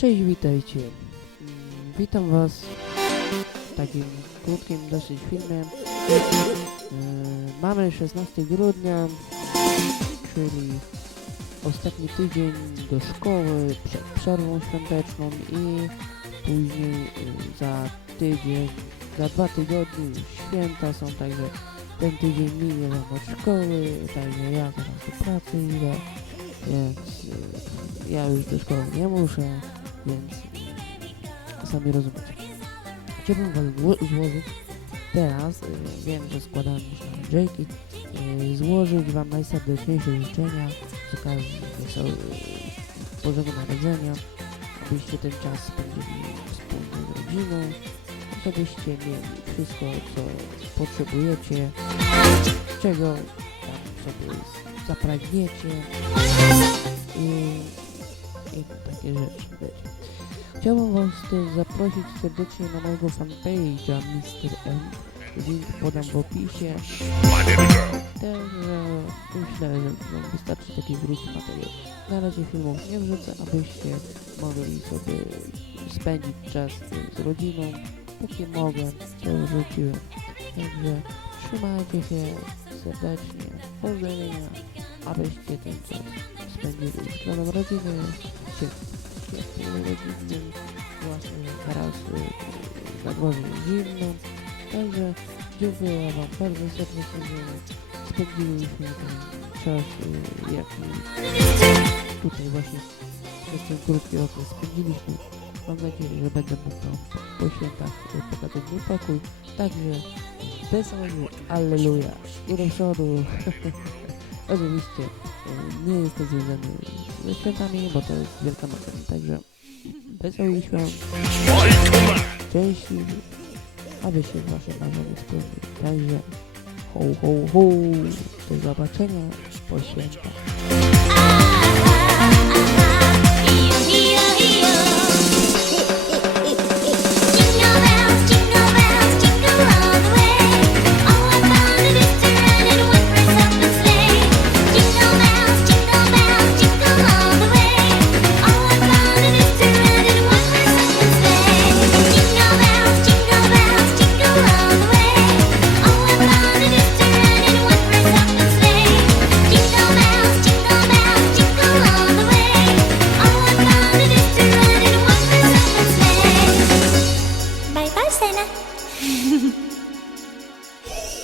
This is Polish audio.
Cześć, witajcie. Mm, Witam Was w takim krótkim dosyć filmie. Yy, Mamy 16 grudnia, czyli ostatni tydzień do szkoły przed przerwą świąteczną i później yy, za tydzień, za dwa tygodnie święta są, także ten tydzień minie wam od szkoły, także ja teraz do pracy idę, więc yy, ja już do szkoły nie muszę, więc sami rozumiecie. Chciałbym wam zło- złożyć teraz, y, wiem, że składałem już na Andrzejki, y, złożyć wam najserdeczniejsze życzenia z okazji wesoły, Bożego Narodzenia, abyście ten czas spędzili wspólnie z rodziną, żebyście mieli wszystko, co potrzebujecie, czego tam sobie zapragniecie i takie rzeczy. Chciałbym Was też zaprosić serdecznie na mojego fanpage'a Mr. M. Link podam w opisie. Także myślę, że wystarczy taki krótki materiał. Na razie filmów nie wrzucę, abyście mogli sobie spędzić czas z rodziną. Póki mogę, to wrzuciłem. Także trzymajcie się serdecznie. Pozdrowienia, abyście ten czas z gronem rodziny, ciepłym rodzinnym, właśnie teraz y, na dworze jest zimno. Także dziękuję Wam bardzo serdecznie, że spędziliśmy ten czas, y, jaki tutaj właśnie przez ten krótki okres spędziliśmy. Mam nadzieję, że będę mógł Wam po świętach y, pokazać mój pokój. Także wesoły, alleluja i do przodu. Oczywiście y, nie jest to związane ze świętami, bo to jest wielka moc. Także wesołych świąt, szczęśliwych, aby się wasze marzenia spełniły. Także ho, ho, ho, do zobaczenia po świętach.